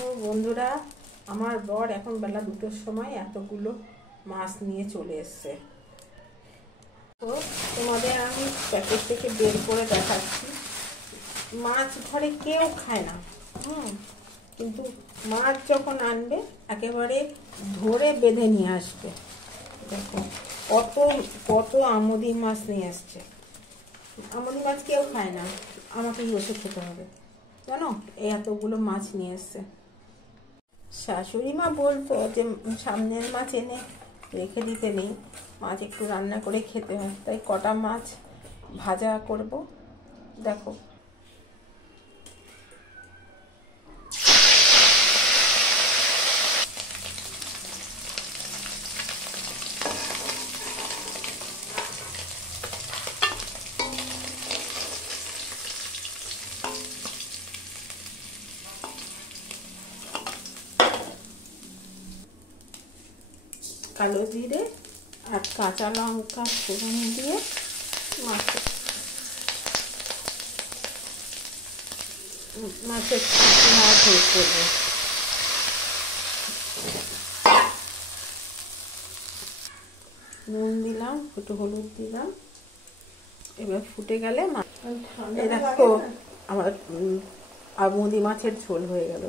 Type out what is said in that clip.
তো বন্ধুরা, আমার বর এখন বেলা 2টোর সময় এতগুলো মাছ নিয়ে চলে এসছে। তো তোমাদের আমি প্যাকেট থেকে বের করে দেখাচ্ছি। মাছ ঘরে কেউ খায় না, কিন্তু মাছ যখন আনবে একেবারে ধরে বেঁধে নিয়ে আসবে। দেখো কত কত আমুদি মাছ নিয়ে আসছে। আমুদি মাছ কেউ খায় না, আমাকেই বসে খেতে হবে জানো। এতগুলো মাছ নিয়ে এসছে। শাশুড়ি মা বলতো যে সামনের মাছ এনে রেখে দিতে নেই, মাছ একটু রান্না করে খেতে হয়, তাই কটা মাছ ভাজা করব। দেখো কালো জিরে আর কাঁচা লঙ্কা ফোড়ন দিয়ে মাছের মাছ করবো। নুন দিলাম, একটু হলুদ দিলাম। এবার ফুটে গেলে দেখো আমার আমুদি মাছের ঝোল হয়ে গেল।